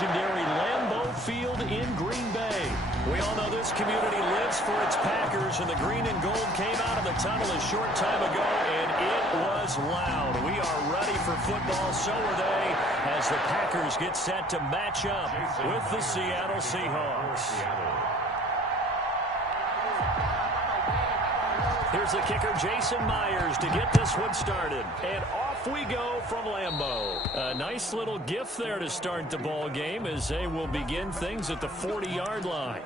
legendary Lambeau Field in Green Bay. We all know this community lives for its Packers, and the green and gold came out of the tunnel a short time ago, and it was loud. We are ready for football, so are they, as the Packers get set to match up with the Seattle Seahawks. Here's the kicker, Jason Myers, to get this one started. And off we go from Lambeau. A nice little gift there to start the ball game as they will begin things at the 40-yard line.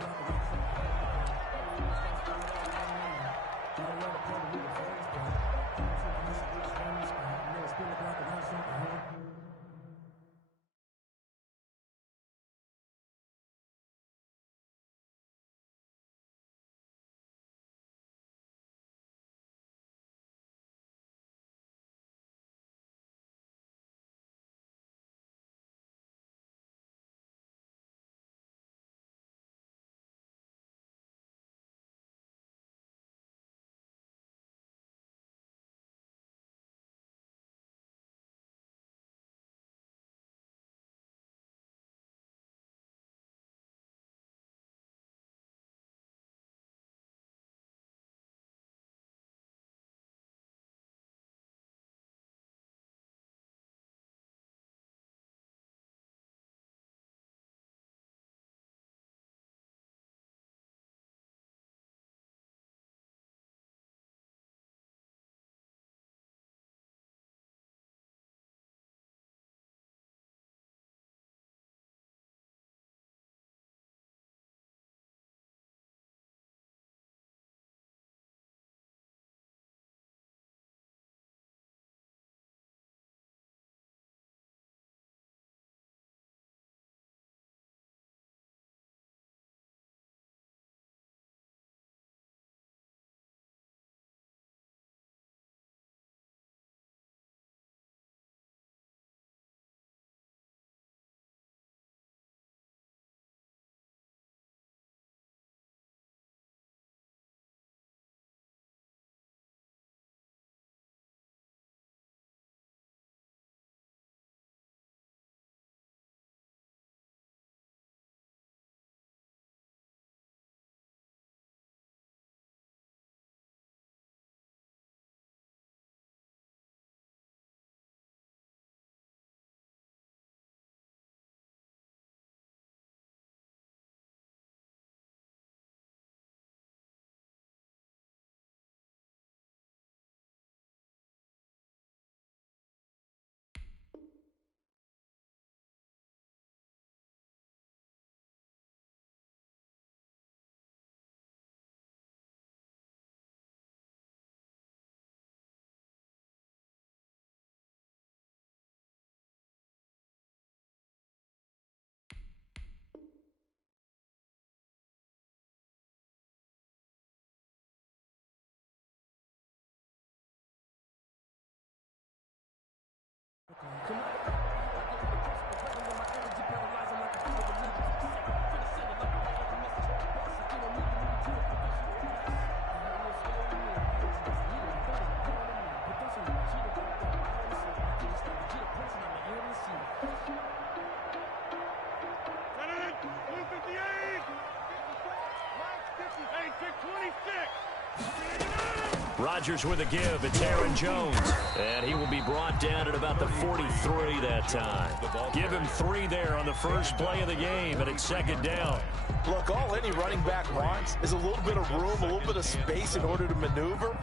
Rodgers with a give. It's Aaron Jones. And he will be brought down at about the 43 that time. Give him 3 there on the first play of the game, and it's second down. Look, all any running back wants is a little bit of room, a little bit of space in order to maneuver.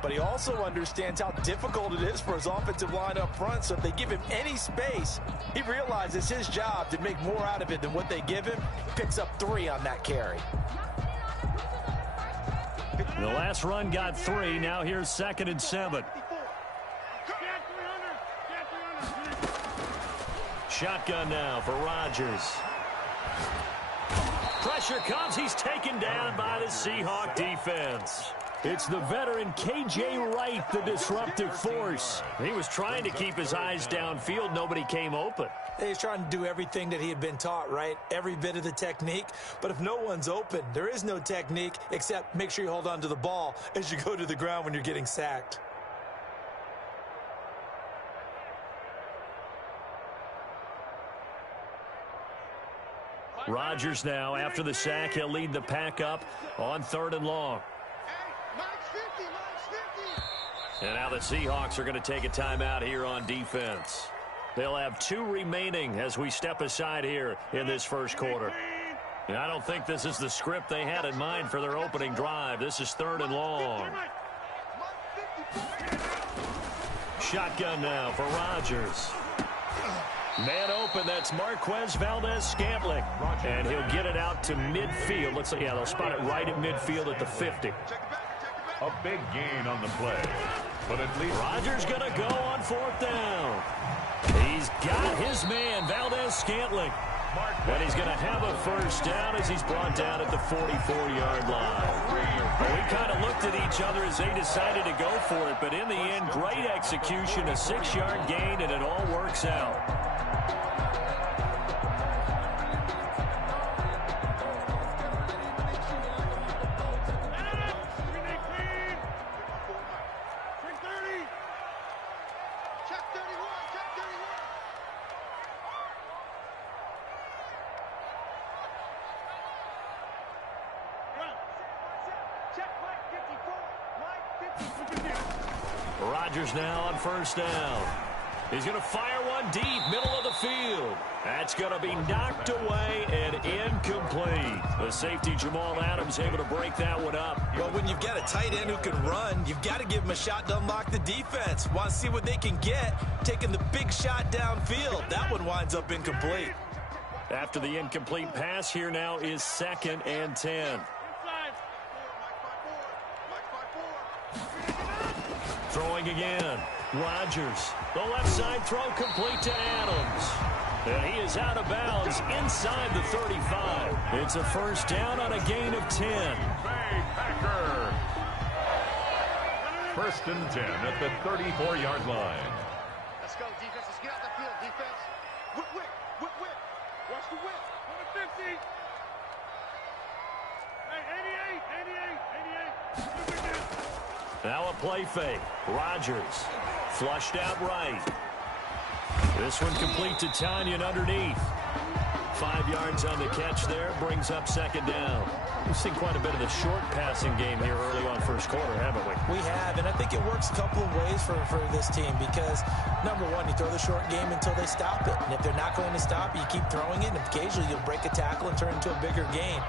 But he also understands how difficult it is for his offensive line up front. So if they give him any space, he realizes his job to make more out of it than what they give him. Picks up 3 on that carry. The last run got 3. Now here's 2nd and 7. Shotgun now for Rodgers. Pressure comes. He's taken down by the Seahawk defense. It's the veteran K.J. Wright, the disruptive force. He was trying to keep his eyes downfield. Nobody came open. He's trying to do everything that he had been taught, right? Every bit of the technique. But if no one's open, there is no technique except make sure you hold on to the ball as you go to the ground when you're getting sacked. Rodgers now, after the sack, he'll lead the pack up on 3rd and long. And now the Seahawks are going to take a timeout here on defense. They'll have 2 remaining as we step aside here in this first quarter. And I don't think this is the script they had in mind for their opening drive. This is 3rd and long. Shotgun now for Rodgers. Man open, that's Marquez Valdez-Scantling. And he'll get it out to midfield. Looks like, yeah, they'll spot it right at midfield at the 50. A big gain on the play. But at least Rodgers going to go on 4th down. He's got his man, Valdez-Scantling. And he's going to have a first down as he's brought down at the 44-yard line. We kind of looked at each other as they decided to go for it, but in the end, great execution, a 6-yard gain, and it all works out. Rodgers now on 1st down. He's going to fire one deep, middle of the field. That's going to be knocked away and incomplete. The safety, Jamal Adams, able to break that one up. Well, when you've got a tight end who can run, you've got to give him a shot to unlock the defense. Want to see what they can get, taking the big shot downfield. That one winds up incomplete. After the incomplete pass, here now is 2nd and 10. Throwing again. Rodgers. The left side throw complete to Adams. And he is out of bounds inside the 35. It's a first down on a gain of 10. Packer. 1st and 10 at the 34-yard line. Let's go, defense. Let's get out the field, defense. Whip. Watch the whip. 150. Hey, 88. Now a play fake. Rodgers flushed out right. This one complete to Tanyan underneath. 5 yards on the catch there. Brings up 2nd down. We've seen quite a bit of the short passing game here early on first quarter, haven't we? We have, and I think it works a couple of ways for this team because, number one, you throw the short game until they stop it. And if they're not going to stop it, you keep throwing it, and occasionally you'll break a tackle and turn into a bigger gain.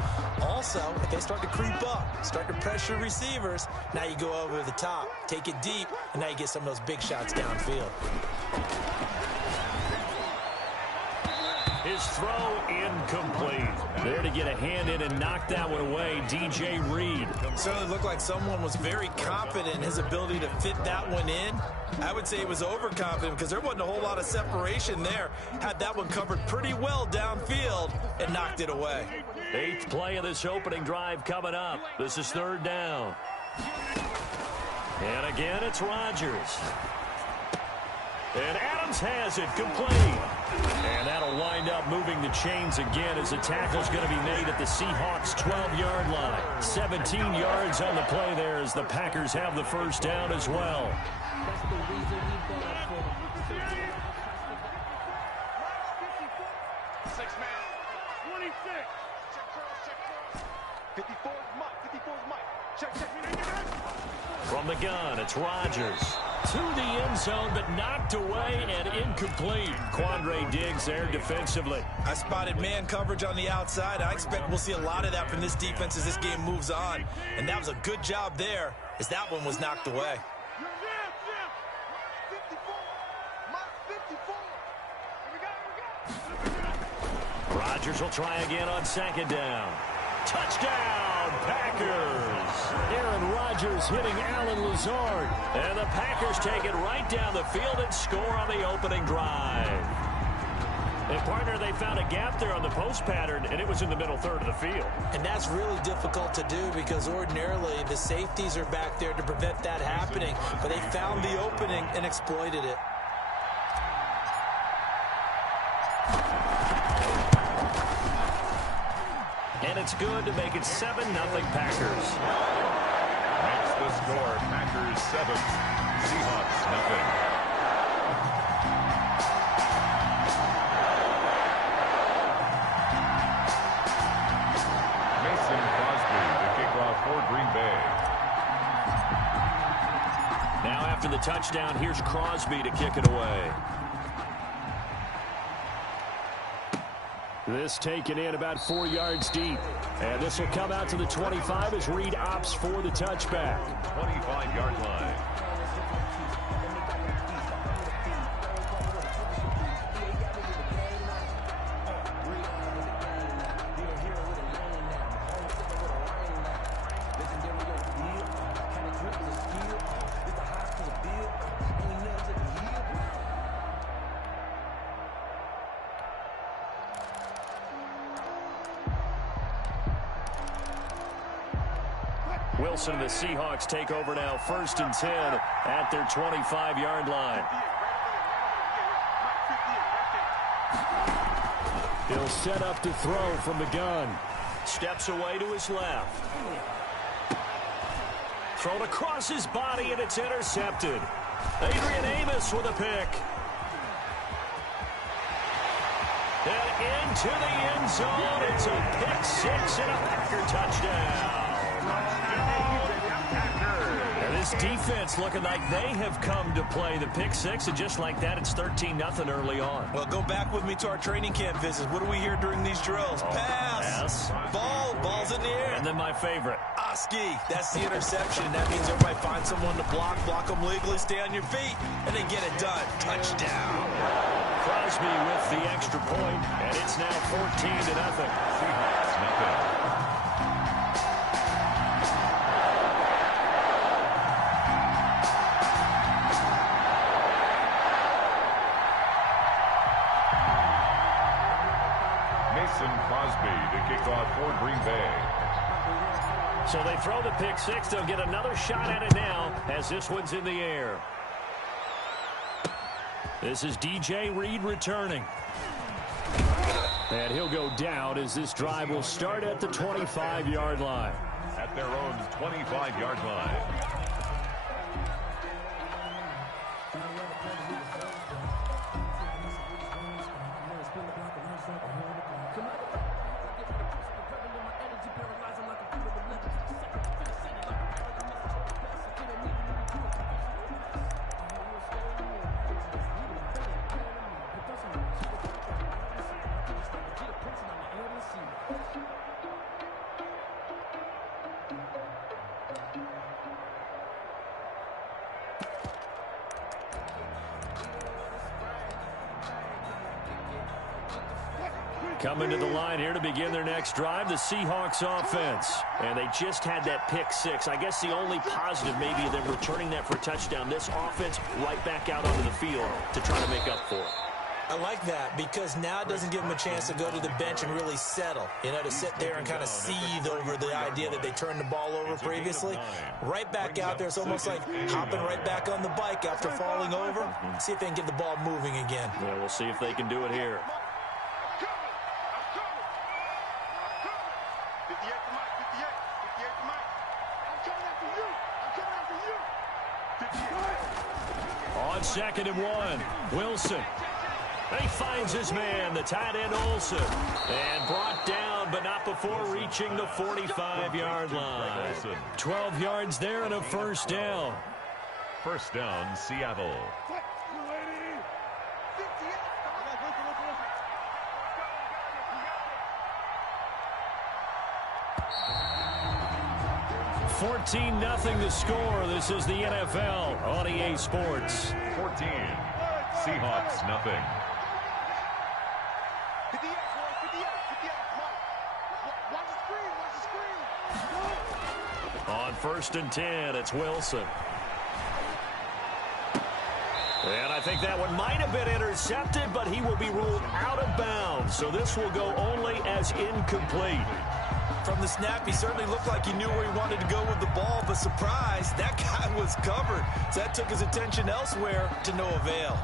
Also, if they start to creep up, start to pressure receivers, now you go over the top, take it deep, and now you get some of those big shots downfield. His throw incomplete. There to get a hand in and knock that one away, DJ Reed. Certainly looked like someone was very confident in his ability to fit that one in. I would say he was overconfident because there wasn't a whole lot of separation there. Had that one covered pretty well downfield and knocked it away. 8th play of this opening drive coming up. This is 3rd down. And again, it's Rodgers. And Adams has it complete. And that'll wind up moving the chains again as the tackle's going to be made at the Seahawks' 12-yard line. 17 yards on the play there as the Packers have the first down as well. From the gun, it's Rodgers. To the end zone, but knocked away and incomplete. Quandre Diggs there defensively. I spotted man coverage on the outside. I expect we'll see a lot of that from this defense as this game moves on. And that was a good job there as that one was knocked away. Rodgers will try again on 2nd down. Touchdown, Packers. Aaron Rodgers hitting Alan Lazard. And the Packers take it right down the field and score on the opening drive. And, partner, they found a gap there on the post pattern, and it was in the middle 3rd of the field. And that's really difficult to do because ordinarily the safeties are back there to prevent that happening. But they found the opening and exploited it. And it's good to make it 7-0 Packers. Makes the score Packers 7, Seahawks 0. the touchdown. Here's Crosby to kick it away. This taken in about 4 yards deep. And this will come out to the 25 as Reed opts for the touchback. 25-yard line. Wilson and the Seahawks take over now, 1st and 10 at their 25-yard line. He'll set up to throw from the gun. Steps away to his left. Thrown across his body, and it's intercepted. Adrian Amos with a pick. And into the end zone. It's a pick six and a Packer touchdown. And this defense looking like they have come to play the pick six, and just like that, it's 13-0 early on. Well, go back with me to our training camp visits. What do we hear during these drills? Pass. Ball's in the air. And then my favorite. Oski. That's the interception. That means everybody find someone to block them legally, stay on your feet, and then get it done. Touchdown. Crosby with the extra point, and it's now 14-0. Seahawks, nothing. Crosby to kick off for Green Bay. So they throw the pick six. They'll get another shot at it now as this one's in the air. This is DJ Reed returning. And he'll go down as this drive will start at the 25-yard line. At their own 25-yard line. Coming to the line here to begin their next drive, the Seahawks offense. And they just had that pick six. I guess the only positive maybe them returning that for a touchdown. This offense right back out onto the field to try to make up for it. I like that because now it doesn't give them a chance to go to the bench and really settle. You know, to sit there and kind of seethe over the idea that they turned the ball over previously. Right back out there, it's almost like hopping right back on the bike after falling over. See if they can get the ball moving again. Yeah, we'll see if they can do it here. On 2nd and 1, Wilson. He finds his man, the tight end Olsen. And brought down, but not before reaching the 45-yard line. 12 yards there and a first down. First down, Seattle. 14-0 the score. This is the NFL on EA Sports. 14. Seahawks, nothing. On 1st and 10, it's Wilson. And I think that one might have been intercepted, but he will be ruled out of bounds. So this will go only as incomplete. From the snap, he certainly looked like he knew where he wanted to go with the ball, but surprise, that guy was covered. So that took his attention elsewhere to no avail.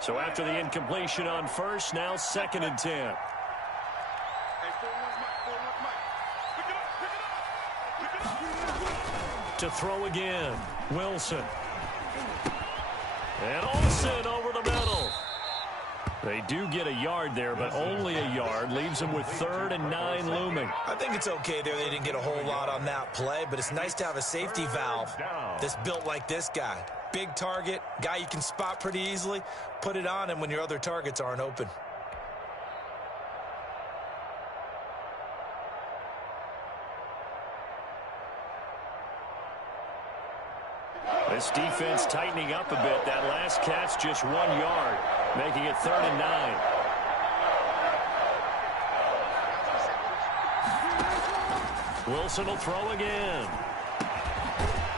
So after the incompletion on 1st, now 2nd and 10. To throw again, Wilson. And Olsen over the middle. They do get a yard there, but only a yard. Leaves them with 3rd and 9 looming. I think it's okay there. They didn't get a whole lot on that play, but it's nice to have a safety valve that's built like this guy. Big target, guy you can spot pretty easily. Put it on him when your other targets aren't open. This defense tightening up a bit. That last catch just 1 yard, making it 3rd and 9. Wilson will throw again.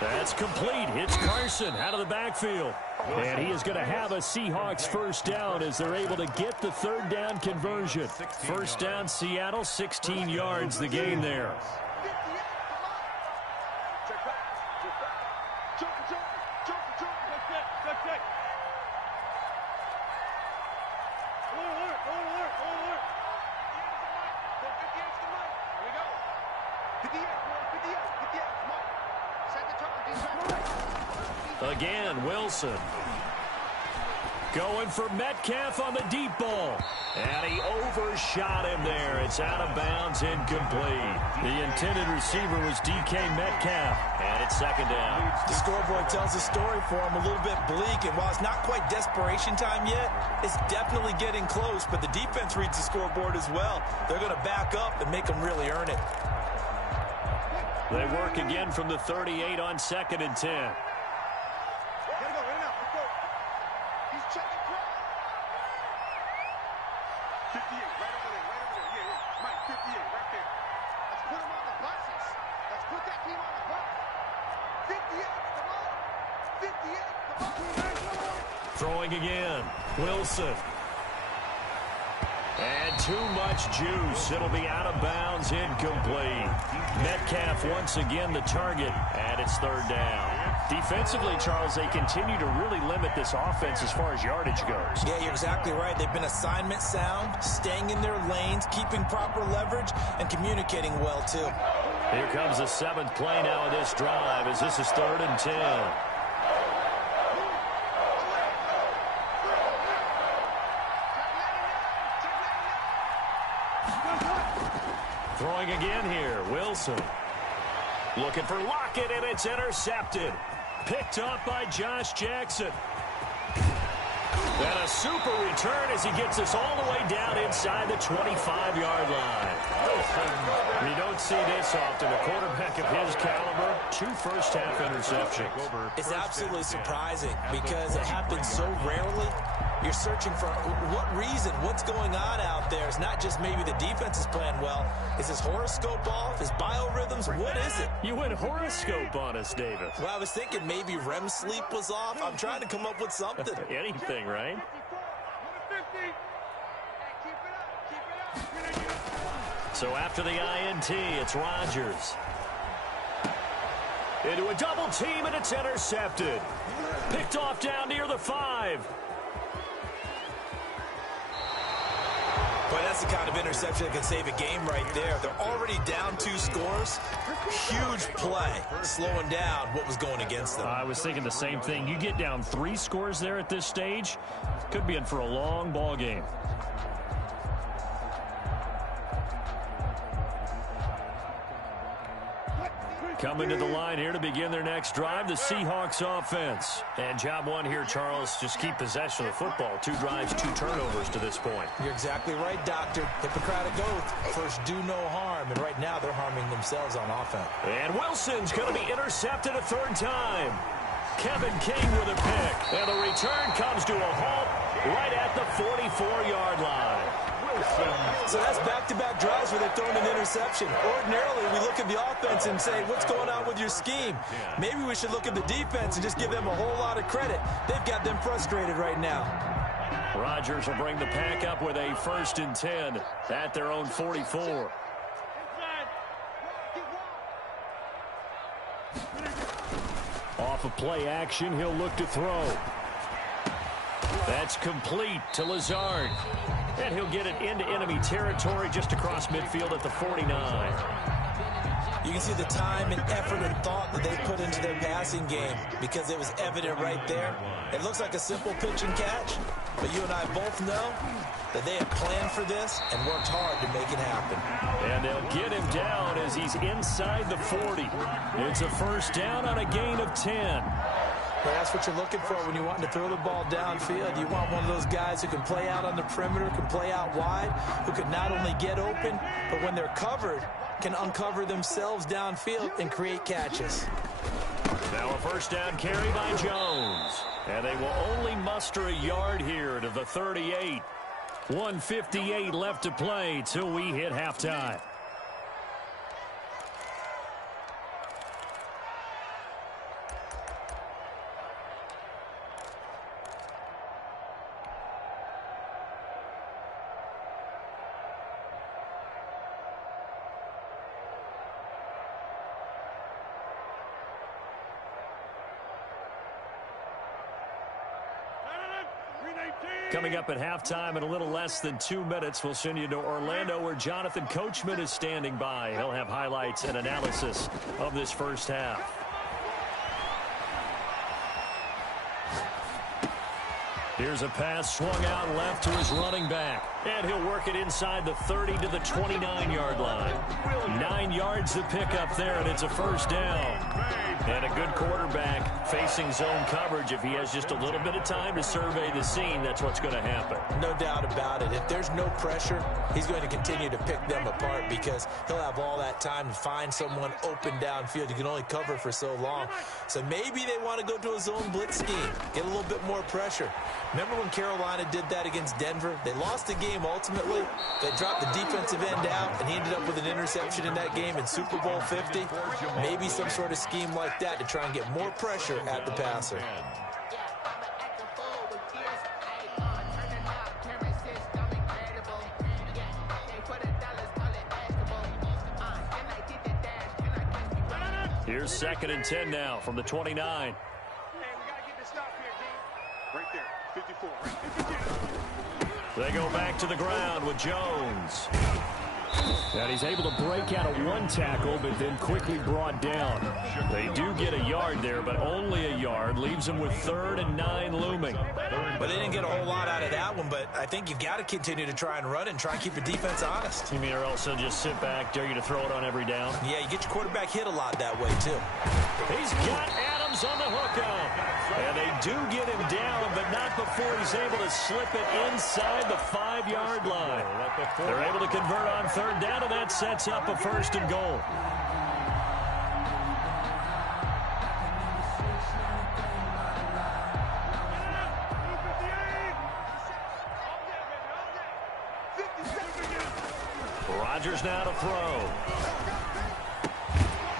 That's complete. Hits Carson out of the backfield. And he is going to have a Seahawks first down as they're able to get the 3rd down conversion. First down, Seattle, 16 yards the gain there. Again, Wilson. Going for Metcalf on the deep ball. And he overshot him there. It's out of bounds, incomplete. The intended receiver was DK Metcalf. And it's 2nd down. The scoreboard tells the story for him, a little bit bleak. And while it's not quite desperation time yet, it's definitely getting close. But the defense reads the scoreboard as well. They're going to back up and make them really earn it. They work again from the 38 on 2nd and 10. Throwing again, Wilson. And too much juice. It'll be out of bounds, incomplete. Metcalf once again the target, and it's 3rd down. Defensively, Charles, they continue to really limit this offense as far as yardage goes. Yeah, you're exactly right. They've been assignment sound, staying in their lanes, keeping proper leverage, and communicating well, too. Here comes the 7th play now of this drive as this is 3rd and 10. Throwing again here, Wilson. Looking for Lockett, and it's intercepted. Picked up by Josh Jackson. And a super return as he gets us all the way down inside the 25-yard line. You don't see this often. A quarterback of his caliber, 2 first-half interceptions. It's absolutely surprising because it happens so rarely. You're searching for what reason, what's going on out there. It's not just maybe the defense is playing well. Is his horoscope off? His biorhythms? What is it? You went horoscope on us, Davis. Well, I was thinking maybe REM sleep was off. I'm trying to come up with something. Anything, right? So after the INT, it's Rodgers. Into a double team, and it's intercepted. Picked off down near the 5. Boy, that's the kind of interception that can save a game right there. They're already down 2 scores. Huge play, slowing down what was going against them. I was thinking the same thing. You get down 3 scores there at this stage, could be in for a long ball game. Coming to the line here to begin their next drive, the Seahawks offense. And job 1 here, Charles, just keep possession of the football. 2 drives, 2 turnovers to this point. You're exactly right, Doctor. Hippocratic oath. First, do no harm. And right now, they're harming themselves on offense. And Wilson's going to be intercepted a 3rd time. Kevin King with a pick. And the return comes to a halt right at the 44-yard line. So that's back-to-back drives where they've thrown an interception. Ordinarily, we look at the offense and say, what's going on with your scheme? Maybe we should look at the defense and just give them a whole lot of credit. They've got them frustrated right now. Rodgers will bring the pack up with a 1st and 10 at their own 44. Off of play action, he'll look to throw. That's complete to Lazard. And he'll get it into enemy territory just across midfield at the 49. You can see the time and effort and thought that they put into their passing game because it was evident right there. It looks like a simple pitch and catch, But you and I both know that they have planned for this and worked hard to make it happen. And they'll get him down as he's inside the 40. It's a first down on a gain of 10. Well, that's what you're looking for when you're wanting to throw the ball downfield. You want one of those guys who can play out on the perimeter, can play out wide, who can not only get open, but when they're covered, can uncover themselves downfield and create catches. Now a first down carry by Jones. And they will only muster a yard here to the 38. 1:58 left to play till we hit halftime. Coming up at halftime in a little less than 2 minutes, we'll send you to Orlando where Jonathan Coachman is standing by. He'll have highlights and analysis of this first half. Here's a pass swung out left to his running back. And he'll work it inside the 30 to the 29-yard line. 9 yards to pick up there, and it's a first down. And a good quarterback facing zone coverage. If he has just a little bit of time to survey the scene, that's what's going to happen. No doubt about it. If there's no pressure, he's going to continue to pick them apart because he'll have all that time to find someone open downfield. You can only cover for so long. So maybe they want to go to a zone blitz scheme, get a little bit more pressure. Remember when Carolina did that against Denver? They lost the game ultimately. They dropped the defensive end out, and he ended up with an interception in that game in Super Bowl 50. Maybe some sort of scheme like that to try and get more pressure at the passer. Here's 2nd and 10 now from the 29. Hey, we gotta get this stop here, D. Right there, 54. Right, 52. They go back to the ground with Jones. And he's able to break out of one tackle, but then quickly brought down. They do get a yard there, but only a yard. Leaves them with 3rd and 9 looming. But they didn't get a whole lot out of that one, but I think you've got to continue to try and run and try and keep the defense honest. You mean or else they'll just sit back, dare you to throw it on every down? Yeah, you get your quarterback hit a lot that way, too. He's got Adams on the hookup. And they do get him down, but not before he's able to slip it inside the 5-yard line. They're able to convert on 3rd down, and that sets up a 1st and goal. Rodgers now to throw.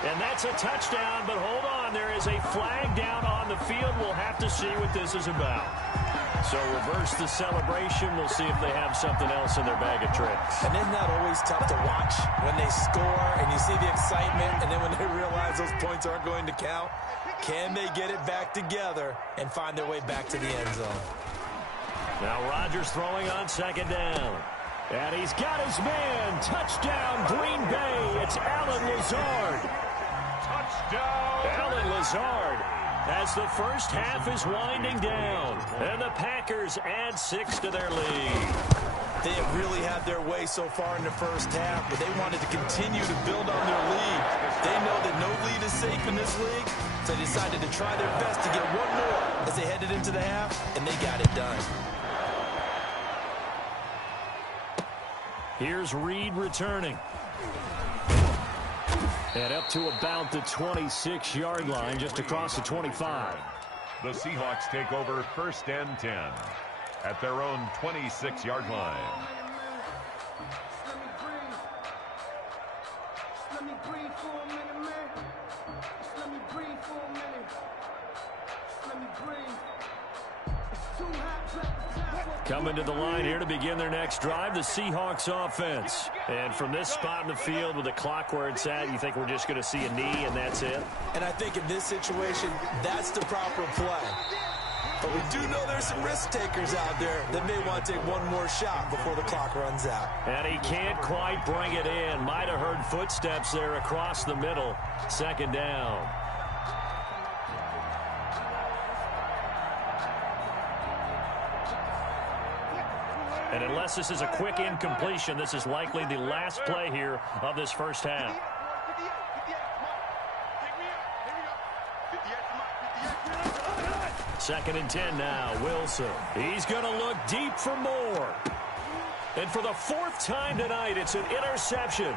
And that's a touchdown, but hold on. There is a flag down on the field. We'll have to see what this is about. So reverse the celebration. We'll see if they have something else in their bag of tricks. And isn't that always tough to watch when they score and you see the excitement, and then when they realize those points aren't going to count? Can they get it back together and find their way back to the end zone? Now Rodgers throwing on 2nd down. And he's got his man. Touchdown, Green Bay. It's Allen Lazard. Touchdown! Allen Lazard as the first half is winding down. And the Packers add 6 to their lead. They have really had their way so far in the first half, but they wanted to continue to build on their lead. They know that no lead is safe in this league, so they decided to try their best to get one more as they headed into the half, and they got it done. Here's Reed returning. And up to about the 26-yard line, just across the 25. The Seahawks take over 1st and 10 at their own 26-yard line. Let me breathe for a minute, man. Let me breathe for a minute. Let me breathe. It's too hot. Coming to the line here to begin their next drive, the Seahawks offense. And from this spot in the field with the clock where it's at, you think we're just going to see a knee and that's it? And I think in this situation, that's the proper play. But we do know there's some risk takers out there that may want to take one more shot before the clock runs out. And he can't quite bring it in. Might have heard footsteps there across the middle. 2nd down. And unless this is a quick incompletion, this is likely the last play here of this first half. Second and 10 now, Wilson. He's going to look deep for more. And for the fourth time tonight, it's an interception.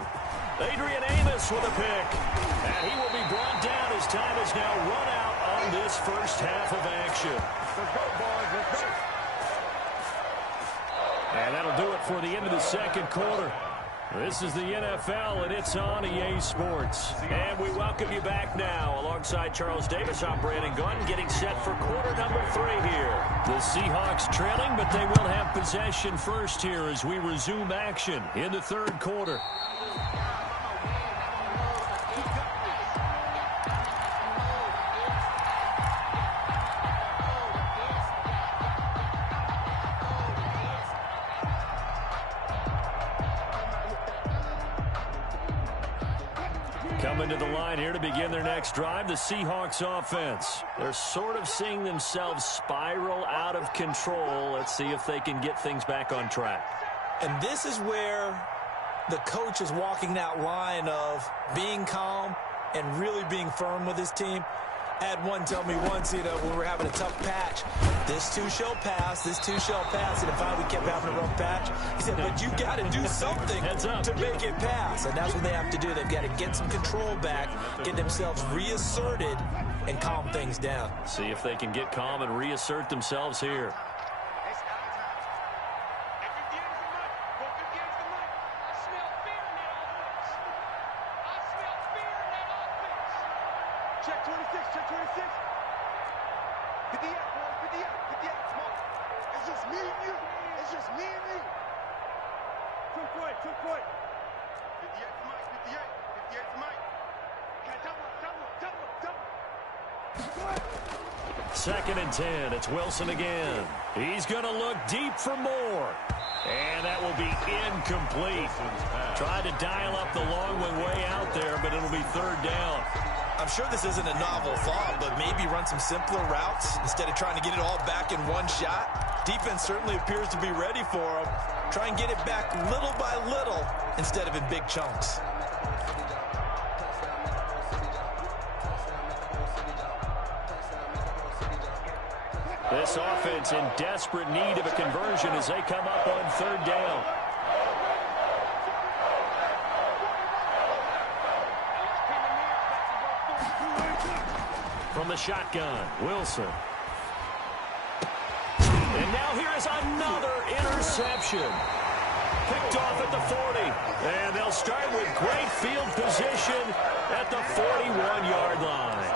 Adrian Amos with a pick. And he will be brought down as time has now run out on this first half of action. Let's go, boys. Let's go. And that'll do it for the end of the second quarter. This is the NFL, and it's on EA Sports. And we welcome you back now. Alongside Charles Davis, I'm Brandon Gunn, getting set for quarter number 3 here. The Seahawks trailing, but they will have possession first here as we resume action in the third quarter. Coming to the line here to begin their next drive, the Seahawks offense. They're sort of seeing themselves spiral out of control. Let's see if they can get things back on track. And this is where the coach is walking that line of being calm and really being firm with his team. I had one tell me once, when we were having a tough patch, this too shall pass, this too shall pass, and finally we kept having a rough patch. He said, but you got to do something to make it pass, and that's what they have to do. They've got to get some control back, get themselves reasserted, and calm things down. See if they can get calm and reassert themselves here. Check 26, check 26. Get the act, boys, get the act, come on. It's just me and you. It's just me and you. Took point. 58 to Mike, 58 to Mike. Okay, double. Second and 10, it's Wilson again. He's going to look deep for more. And that will be incomplete. Tried to dial up the long way out there, but it'll be third down. I'm sure this isn't a novel thought, but maybe run some simpler routes instead of trying to get it all back in one shot. Defense certainly appears to be ready for them. Try and get it back little by little instead of in big chunks. This offense in desperate need of a conversion as they come up on third down. From the shotgun, Wilson. And now here is another interception. Picked off at the 40. And they'll start with great field position at the 41-yard line.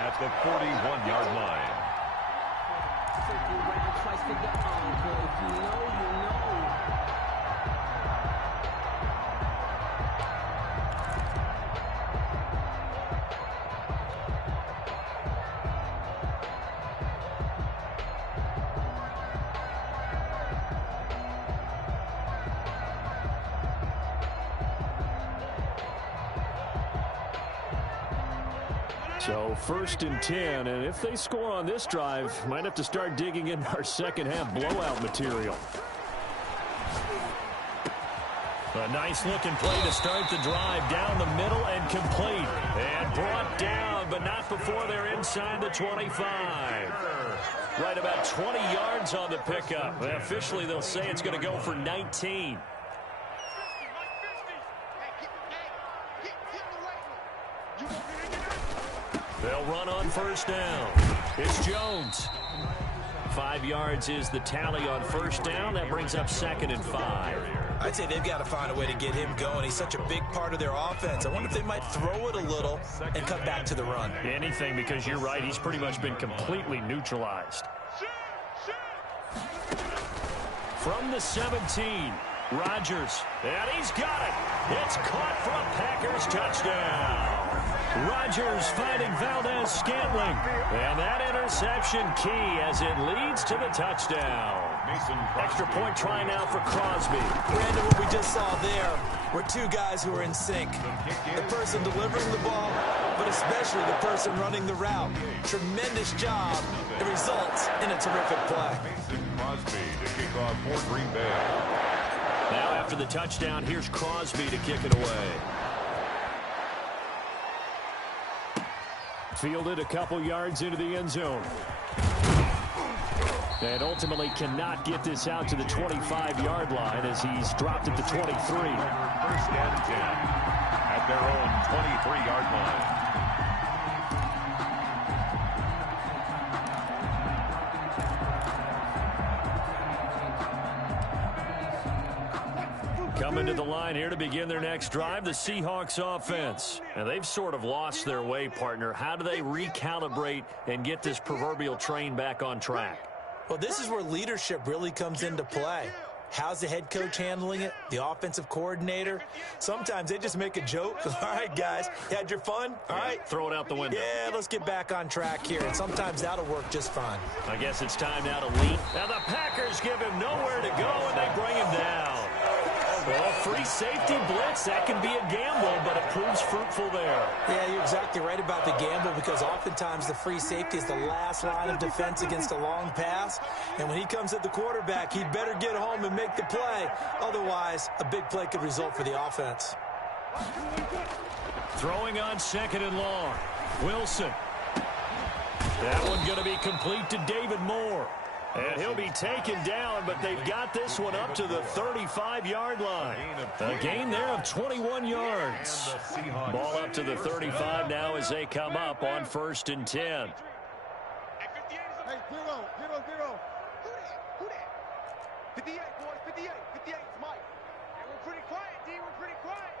At the 41-yard line. So first and 10, and if they score on this drive, might have to start digging in our second half blowout material. A nice looking play to start the drive down the middle and complete. And brought down, but not before they're inside the 25. Right about 20 yards on the pickup. Officially, they'll say it's going to go for 19. They'll run on first down. It's Jones. 5 yards is the tally on first down. That brings up second and 5. I'd say they've got to find a way to get him going. He's such a big part of their offense. I wonder if they might throw it a little and come back to the run. Anything, because you're right. He's pretty much been completely neutralized. From the 17, Rodgers. And he's got it. It's caught for a Packers touchdown. Rodgers finding Valdez-Scantling. And that interception key as it leads to the touchdown. Extra point try now for Crosby. Brandon, what we just saw there were two guys who were in sync. The person delivering the ball, but but especially the person running the route. Tremendous job. It results in a terrific play. Crosby to kick off for Green Bay. Now after the touchdown, here's Crosby to kick it away. Fielded a couple yards into the end zone. And ultimately cannot get this out to the 25-yard line as he's dropped at the 23. First and 10 at their own 23-yard line. Coming to the line here to begin their next drive, the Seahawks offense. And they've sort of lost their way, partner. How do they recalibrate and get this proverbial train back on track? Well, this is where leadership really comes into play. How's the head coach handling it? The offensive coordinator? Sometimes they just make a joke. All right, guys, you had your fun? All right. Throw it out the window. Yeah, let's get back on track here. And sometimes that'll work just fine. I guess it's time now to lead. And the Packers give him nowhere to go, and they bring him down. Well, free safety blitz, that can be a gamble, but it proves fruitful there. Yeah, you're exactly right about the gamble because oftentimes the free safety is the last line of defense against a long pass. And when he comes at the quarterback, he'd better get home and make the play. Otherwise, a big play could result for the offense. Throwing on second and long. Wilson. That one going to be complete to David Moore. And he'll be taken down, but they've got this one up to the 35-yard line. A gain there of 21 yards. Ball up to the 35 now as they come up on 1st and 10. Hey, 0, 0, 0. Who that? 58, boys, 58. 58, it's Mike. Hey, we're pretty quiet, D. We're pretty quiet.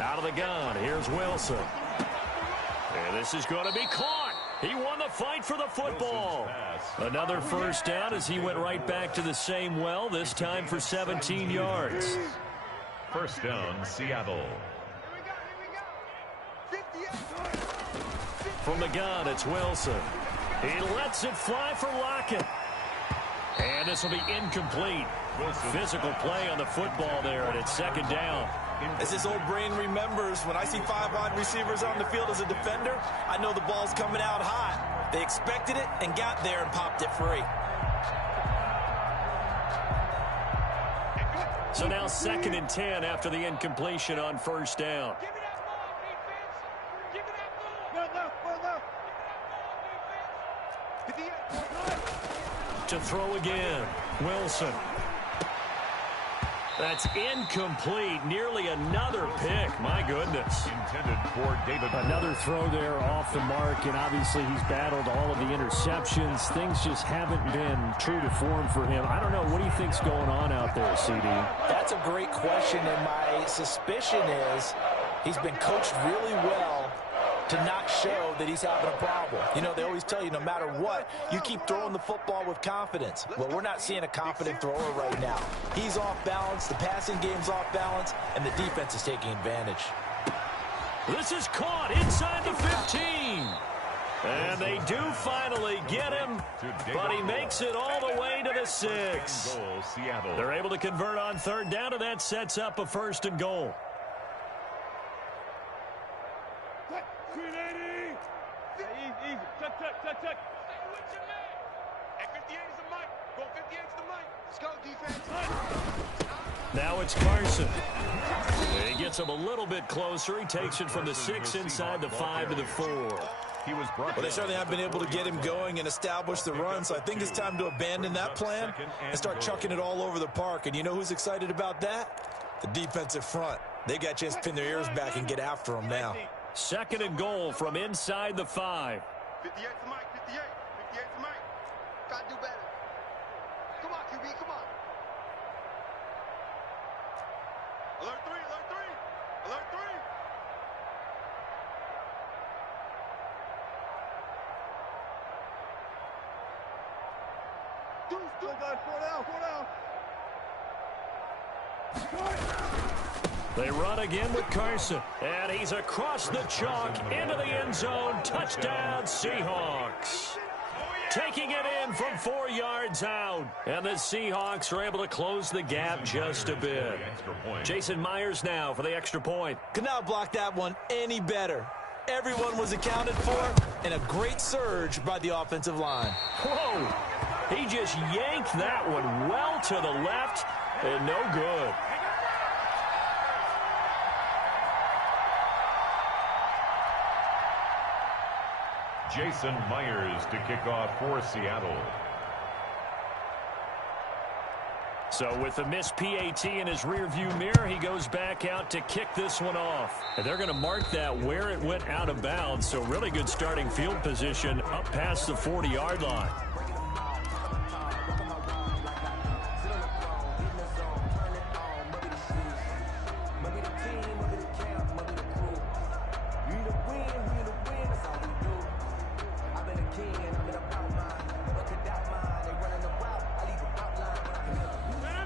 Out of the gun, here's Wilson. And this is going to be caught. He won the fight for the football. Another first down as he went right back to the same well, this time for 17 yards. First down, Seattle. Here we go. 58. From the gun, it's Wilson. He lets it fly for Lockett. And this will be incomplete. Physical play on the football there, and it's second down. As his old brain remembers, when I see 5 wide receivers on the field as a defender, I know the ball's coming out hot. They expected it and got there and popped it free. So now 2nd and 10 after the incompletion on first down. Give me that ball, defense. Give me that ball. No. 58. To throw again, Wilson. That's incomplete. Nearly another pick. My goodness. Intended for David. Another throw there off the mark, and obviously he's battled all of the interceptions. Things just haven't been true to form for him. I don't know. What do you think's going on out there, CD? That's a great question, and my suspicion is he's been coached really well to not show that he's having a problem. You know, they always tell you no matter what, you keep throwing the football with confidence. Well, we're not seeing a confident thrower right now. He's off balance, the passing game's off balance, and the defense is taking advantage. This is caught inside the 15. And they do finally get him, but he makes it all the way to the 6. They're able to convert on 3rd down, and that sets up a 1st and goal. 380. Easy. Tuck. Stay with your man. Hey, 58 is the mic. Go 58 is the mic. Let's go, defense. Now it's Carson. He gets him a little bit closer. He takes it from the 6 inside the 5 to the 4. He was brought Well, they certainly have been able to get him going and establish the run, so I think it's time to abandon that plan and start chucking it all over the park. And you know who's excited about that? The defensive front. They got a chance to pin their ears back and get after him now. 2nd and goal from inside the 5. 58 to Mike. 58 to Mike. Gotta do better. Come on, QB. Come on. Alert 3. Alert 3. Deuce. 4 down. They run again with Carson. And he's across the chalk into the end zone. Touchdown, Seahawks. taking it in from 4 yards out. And the Seahawks are able to close the gap just a bit. Jason Myers now for the extra point. Could not block that one any better. Everyone was accounted for, and a great surge by the offensive line. Whoa! He just yanked that one well to the left, and no good. Jason Myers to kick off for Seattle. So with the missed PAT in his rearview mirror, he goes back out to kick this one off. And they're going to mark that where it went out of bounds. So really good starting field position up past the 40-yard line.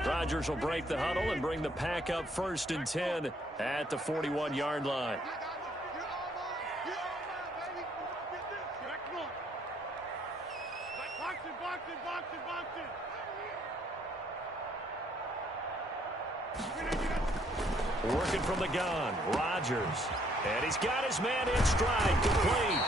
Rodgers will break the huddle and bring the pack up 1st and 10 at the 41-yard line. Working from the gun, Rodgers. And he's got his man in stride, complete.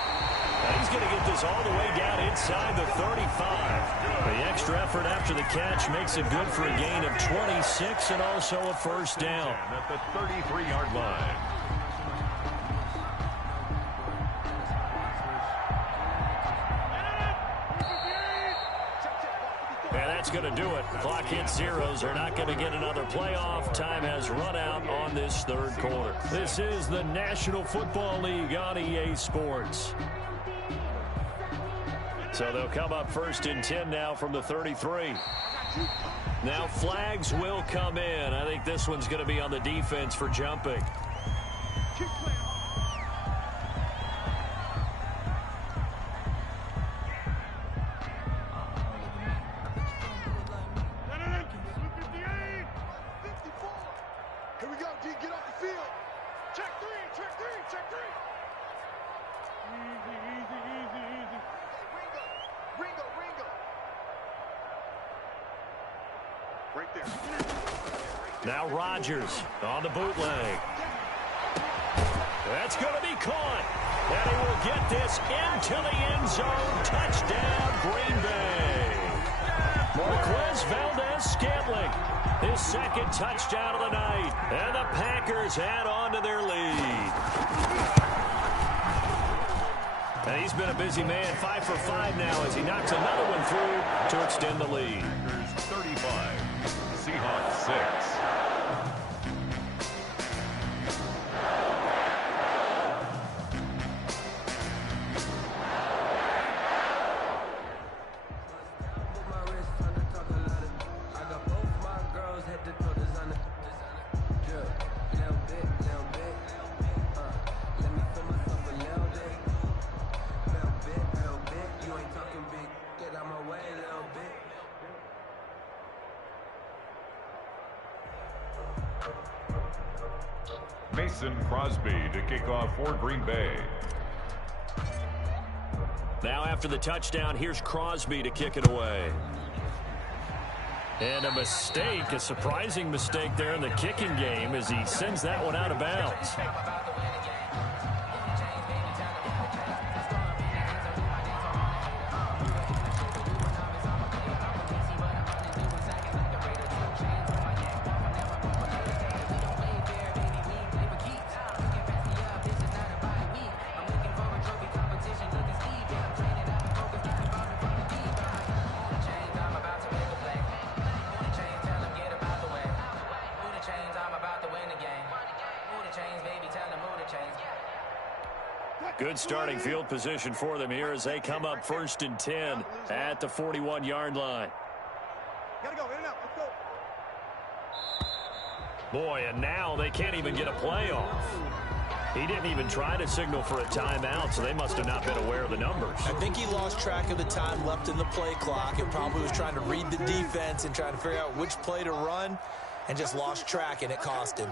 And he's going to get this all the way down inside the 35. The extra effort after the catch makes it good for a gain of 26 and also a first down. At the 33-yard line. And that's going to do it. Clock hits zeros. They're not going to get another playoff. Time has run out on this third quarter. This is the National Football League on EA Sports. So they'll come up 1st and 10 now from the 33. Now flags will come in. I think this one's going to be on the defense for jumping. Here we go, D. Get off the field. Check three, check three, check three. Easy, easy, easy, easy. Ringo. Right there. Now Rodgers on the bootleg. That's going to be caught. And he will get this into the end zone. Touchdown, Green Bay. Marquez Valdez-Scantling, his second touchdown of the night. And the Packers add on to their lead. And he's been a busy man, 5 for 5 now as he knocks another one through to extend the lead. Packers 35, Seahawks 6. Crosby to kick off for Green Bay. Now after the touchdown, here's Crosby to kick it away. And a mistake, a surprising mistake there in the kicking game as he sends that one out of bounds. Good starting field position for them here as they come up 1st and 10 at the 41-yard line. Gotta go, in and out, let's go. Boy, and now they can't even get a playoff. He didn't even try to signal for a timeout, so they must have not been aware of the numbers. I think he lost track of the time left in the play clock and probably was trying to read the defense and trying to figure out which play to run and just lost track, and it cost him.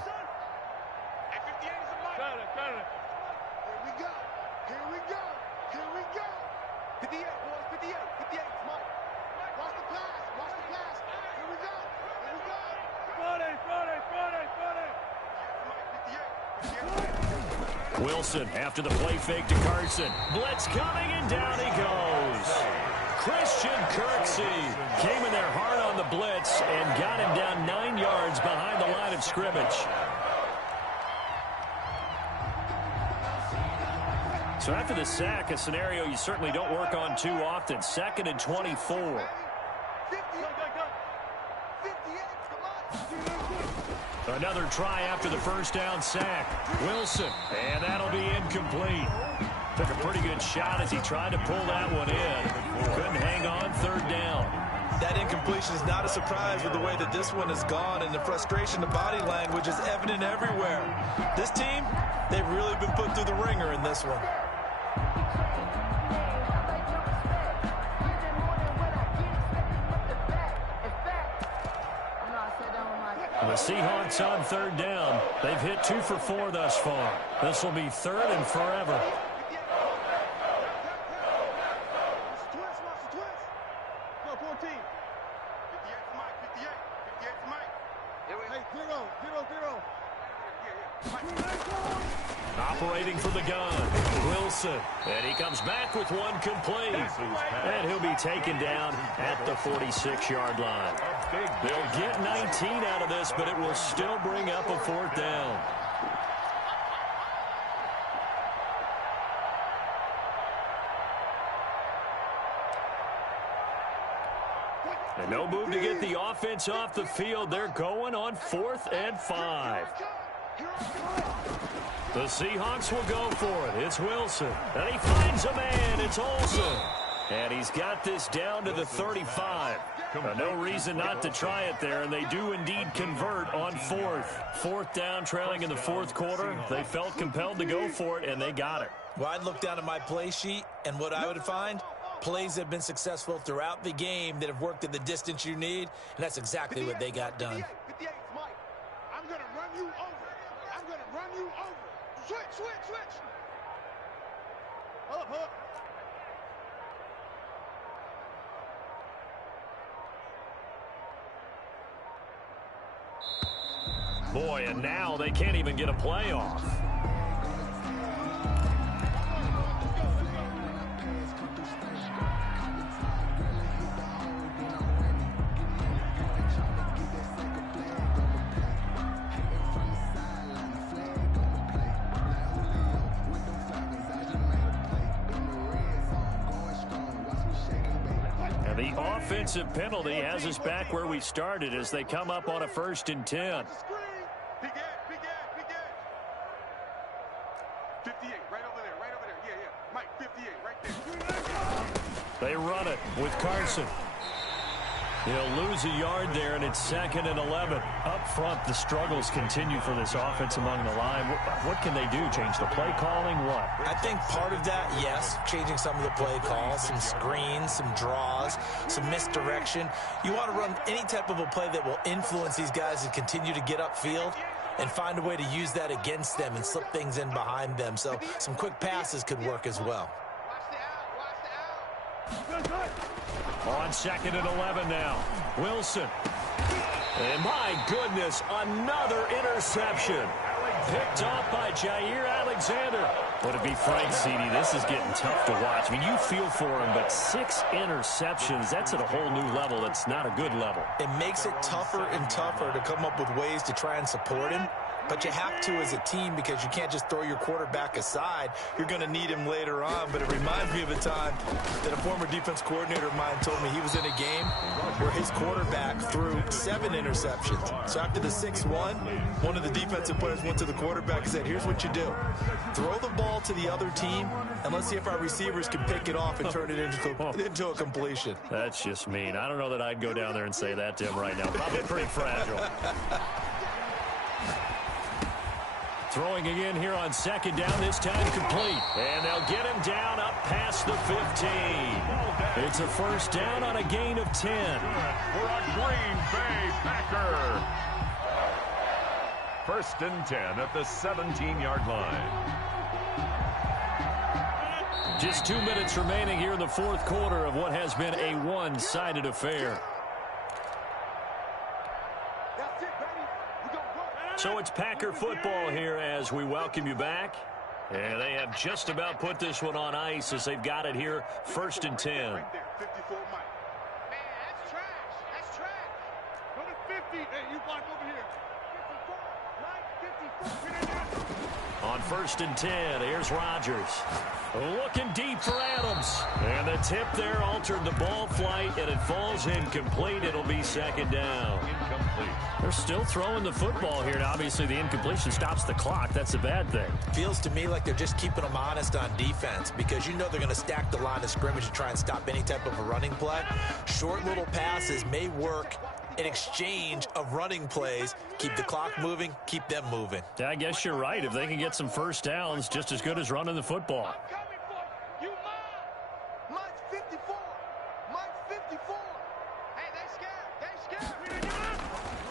58, boys, 58, 58, Mike. Watch the pass, watch the pass. Here we go, here we go. Friday. Wilson after the play fake to Carson. Blitz coming, and down he goes. Christian Kirksey came in there hard on the blitz and got him down 9 yards behind the line of scrimmage. So after the sack, a scenario you certainly don't work on too often. 2nd and 24. Another try after the first down sack. Wilson, and that'll be incomplete. Took a pretty good shot as he tried to pull that one in. Couldn't hang on 3rd down. That incompletion is not a surprise with the way that this one has gone, and the frustration, the body language is evident everywhere. This team, they've really been put through the ringer in this one. The Seahawks on 3rd down. They've hit 2 for 4 thus far. This will be 3rd and forever. Operating for the gun, Wilson, and he comes back with one complete. And he'll be taken down at the 46-yard line. They'll get 19 out of this, but it will still bring up a 4th down. And no move to get the offense off the field. They're going on 4th and 5. The Seahawks will go for it. It's Wilson. And he finds a man. It's Olsen. And he's got this down to the 35. No reason not to try it there, and they do indeed convert on 4th. 4th down, trailing in the 4th quarter. They felt compelled to go for it, and they got it. Well, I'd look down at my play sheet, and what I would find, plays that have been successful throughout the game that have worked at the distance you need, and that's exactly what they got done. 58, Mike. I'm going to run you over. I'm going to run you over. Switch. Up. Boy, and now they can't even get a play off. The offensive penalty has us back where we started as they come up on a 1st and 10. 58, right over there. Yeah. Mike, 58, right there. They run it with Carson. He'll lose a yard there, and it's 2nd and 11. Up front, the struggles continue for this offense among the line. What can they do? Change the play calling? What? I think part of that, yes, changing some of the play calls, some screens, some draws, some misdirection. You want to run any type of a play that will influence these guys to continue to get upfield and find a way to use that against them and slip things in behind them. So some quick passes could work as well. On 2nd and 11 now. Wilson. And my goodness, another interception. Picked off by Jair Alexander. Would it be frank, CD? This is getting tough to watch. I mean, you feel for him, but 6 interceptions, that's at a whole new level. That's not a good level. It makes it tougher and tougher to come up with ways to try and support him. But you have to as a team because you can't just throw your quarterback aside. You're going to need him later on. But it reminds me of a time that a former defense coordinator of mine told me he was in a game where his quarterback threw 7 interceptions. So after the 6th one of the defensive players went to the quarterback and said, here's what you do. Throw the ball to the other team, and let's see if our receivers can pick it off and turn it into a completion. That's just mean. I don't know that I'd go down there and say that to him right now. Probably pretty fragile. Throwing again here on 2nd down, this time complete. And they'll get him down up past the 15. It's a 1st down on a gain of 10. For a Green Bay Packer. 1st and 10 at the 17-yard line. Just 2 minutes remaining here in the fourth quarter of what has been a one-sided affair. So it's Packer football here as we welcome you back. And they have just about put this one on ice as they've got it here, 1st and 10. Man, that's trash. That's trash. Go to 50. Hey, you block over here. 54. Line 54. On 1st and 10, here's Rodgers. Looking deep for Adams. And the tip there altered the ball flight, and it falls incomplete. It'll be 2nd down. Incomplete. They're still throwing the football here, and obviously the incompletion stops the clock. That's a bad thing. Feels to me like they're just keeping them honest on defense because you know they're going to stack the line of scrimmage to try and stop any type of a running play. Short little passes may work in exchange of running plays. Keep the clock moving, keep them moving. Yeah, I guess you're right. If they can get some first downs, just as good as running the football. You mine. Mine's 54. Mine's 54. Hey, they scared.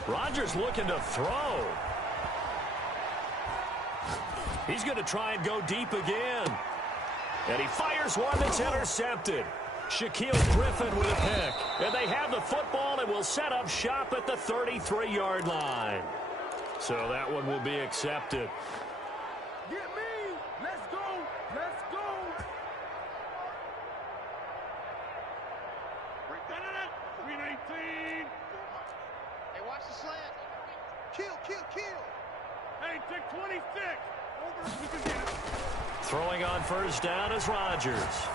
Rodgers looking to throw. He's going to try and go deep again. And he fires one that's intercepted. Shaquille Griffin with a pick. And they have the football and will set up shop at the 33-yard line. So that one will be accepted. Get me. Let's go. Let's go. Green 18. Hey, watch the slant. Kill. Hey, take 26. Over. You can get it. Throwing on 1st down is Rodgers.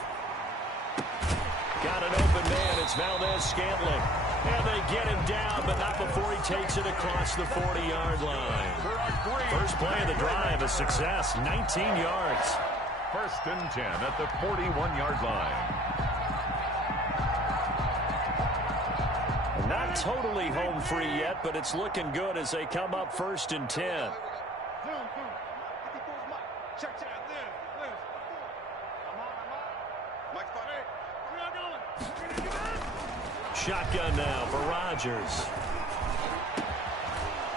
Got an open man. It's Valdez-Scantling. And they get him down, but not before he takes it across the 40-yard line. First play of the drive, a success, 19 yards. 1st and 10 at the 41-yard line. Not totally home free yet, but it's looking good as they come up 1st and 10. Zoom. 54's Mike. Check. Liz. I'm on. Mike's fine. Hey, where y'all going? Shotgun now for Rodgers.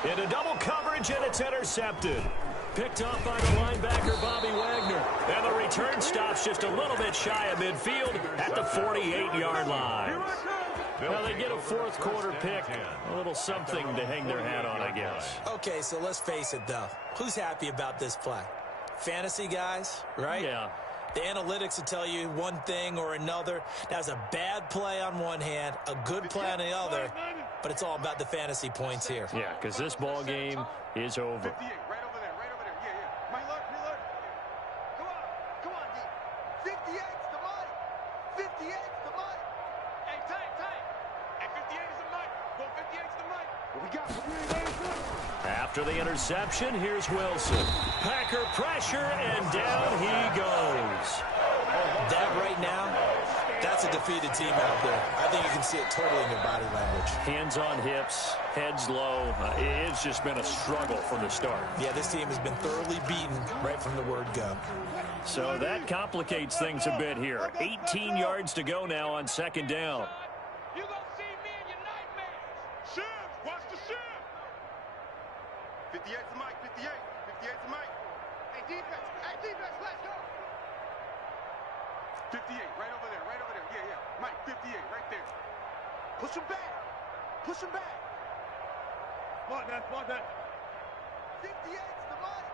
Into double coverage, and it's intercepted. Picked off by the linebacker, Bobby Wagner. And the return stops just a little bit shy of midfield at the 48-yard line. Now they get a fourth quarter pick. A little something to hang their hat on, I guess. Okay, so let's face it, though. Who's happy about this play? Fantasy guys, right? Yeah. The analytics will tell you one thing or another. That was a bad play on one hand, a good play on the other, but it's all about the fantasy points here. Yeah, because this ball game is over. 58, right over there. Yeah. Mike, reload. Come on, D. 58's the Mike. 58's the Mike. Hey, tight. Hey, 58 is the Mike. Go 58's the Mike. What we got? After the interception, here's Wilson. Packer pressure, and down he goes. That right now, that's a defeated team out there. I think you can see it totally in their body language. Hands on hips, heads low. It's just been a struggle from the start. Yeah, this team has been thoroughly beaten right from the word go. So that complicates things a bit here. 18 yards to go now on 2nd down. You gonna see me in your nightmares. Shiv, watch the shiv. 58's the Mike. 58's the Mike. Hey, defense, let's go. 58, right over there. Yeah. Mike, 58, right there. Push him back. Spot that. 58's the Mike.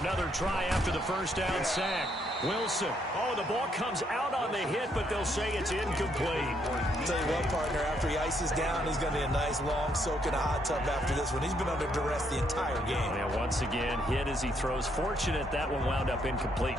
Another try after the first down sack. Wilson. Oh, the ball comes out on the hit, but they'll say it's incomplete. Tell you what, partner, after he ices down, he's going to be a nice long soak in a hot tub after this one. He's been under duress the entire game. And once again, hit as he throws. Fortunate that one wound up incomplete.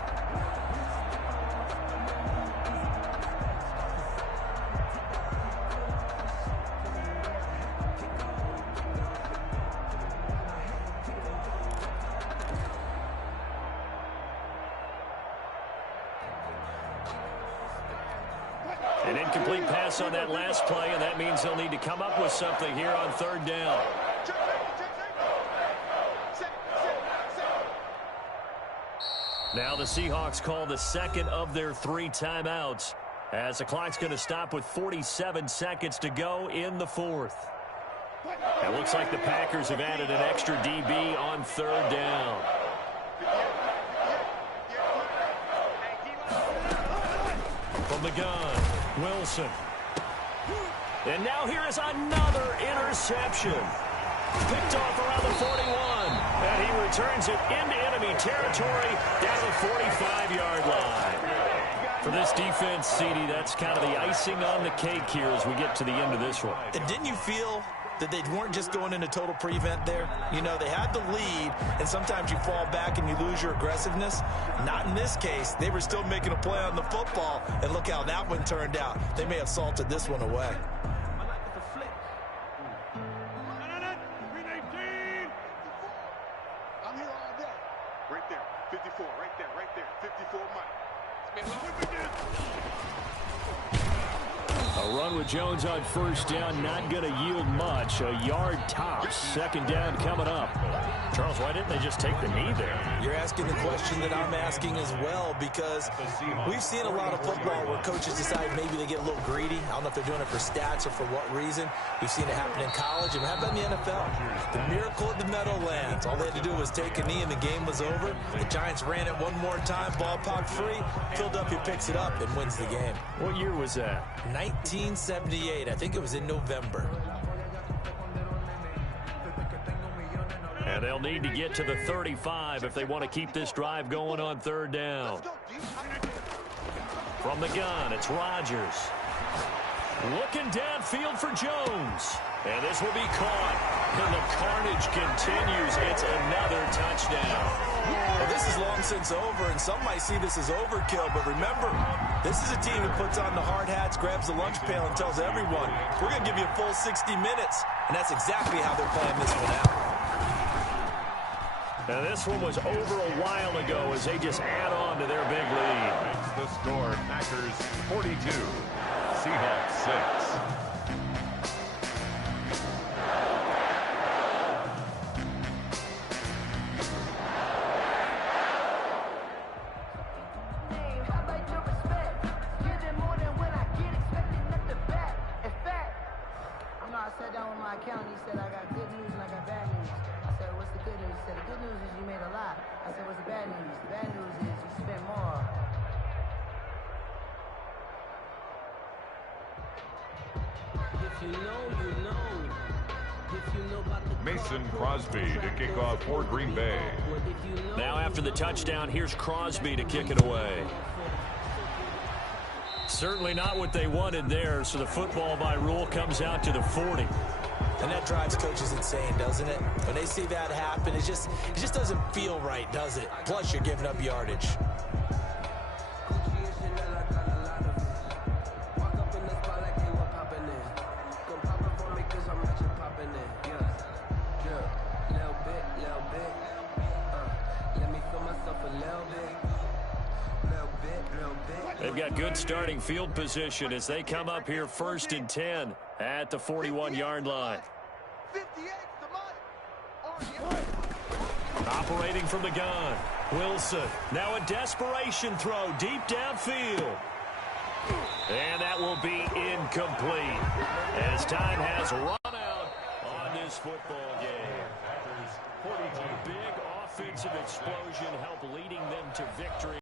An incomplete pass on that last play, and that means they'll need to come up with something here on 3rd down. Now the Seahawks call the second of their 3 timeouts, as the clock's going to stop with 47 seconds to go in the 4th. It looks like the Packers have added an extra DB on 3rd down. the gun. Wilson. And now here is another interception. Picked off around the 41. And he returns it into enemy territory down to the 45-yard line. For this defense, CD, that's kind of the icing on the cake here as we get to the end of this one. And didn't you feel that they weren't just going into total prevent there? You know, they had the lead, and sometimes you fall back and you lose your aggressiveness. Not in this case. They were still making a play on the football, and look how that one turned out. They may have salted this one away. I'm here all day. Right there, 54, right there, 54 Mike. A run with Jones on first down, not going to yield much. A yard tops. Second down coming up. Charles, why didn't they just take the knee there? You're asking the question that I'm asking as well, because we've seen a lot of football where coaches decide maybe they get a little greedy. I don't know if they're doing it for stats or for what reason. We've seen it happen in college, and how about in the NFL? The miracle of the Meadowlands. All they had to do was take a knee, and the game was over. The Giants ran it one more time, ball popped free. Philadelphia picks it up and wins the game. What year was that? 1978. I think it was in November. And they'll need to get to the 35 if they want to keep this drive going on third down. From the gun, it's Rodgers. Looking downfield for Jones. And this will be caught. And the carnage continues. It's another touchdown. Well, this is long since over, and some might see this as overkill. But remember, this is a team that puts on the hard hats, grabs the lunch pail, and tells everyone, we're going to give you a full 60 minutes. And that's exactly how they're playing this one out. Now, this one was over a while ago as they just add on to their big lead. Makes the score Packers 42, Seahawks 6. Mason Crosby to kick off for Green Bay. Now after the touchdown, here's Crosby to kick it away. Certainly not what they wanted there, so the football by rule comes out to the 40. And that drives coaches insane, doesn't it? When they see that happen, it just doesn't feel right, does it? Plus, you're giving up yardage. They've got good starting field position as they come up here 1st and 10 at the 41-yard line. Operating from the gun, Wilson. Now a desperation throw deep downfield. And that will be incomplete as time has run out on this football game. A big offensive explosion helped leading them to victory.